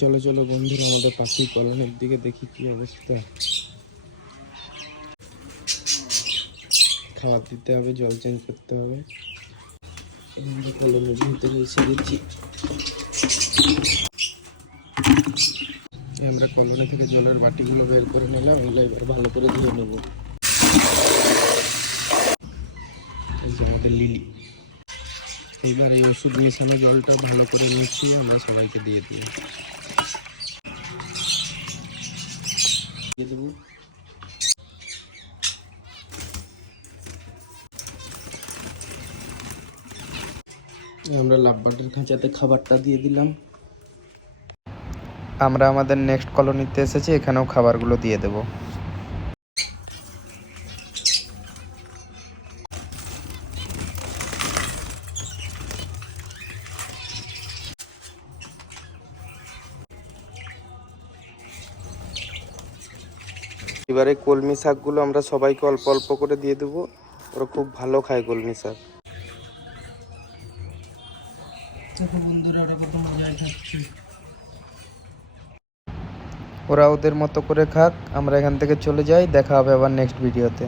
চলো চলো বন্ধুরা, আমাদের পাখির কলোনির দিকে দেখি কি অবস্থা। খাবার দিতে হবে, জল চেঞ্জ করতে হবে। কলোনির ভিতরে এসে গেছি। আমরা কলোনি থেকে জলের বাটিগুলো বের করে নিলাম, এগুলো এবার ভালো করে ধুয়ে নেব। এই যে আমাদের লিলি। এবার এই ওষুধ মেশানো জলটা ভালো করে মিশিয়ে আমরা সবাইকে দিয়ে দেবো। আমরা লাভবার্ডের খাঁচাতে খাবারটা দিয়ে দিলাম। আমরা আমাদের নেক্সট কলোনিতে এসেছি, এখানেও খাবারগুলো দিয়ে দেব। এবারে কলমি শাকগুলো আমরা সবাইকে অল্প অল্প করে দিয়ে দেবো। ওরা খুব ভালো খায় কলমি শাক। ওরা ওদের মতো করে খাক, আমরা এখান থেকে চলে যাই। দেখা হবে আবার নেক্সট ভিডিওতে।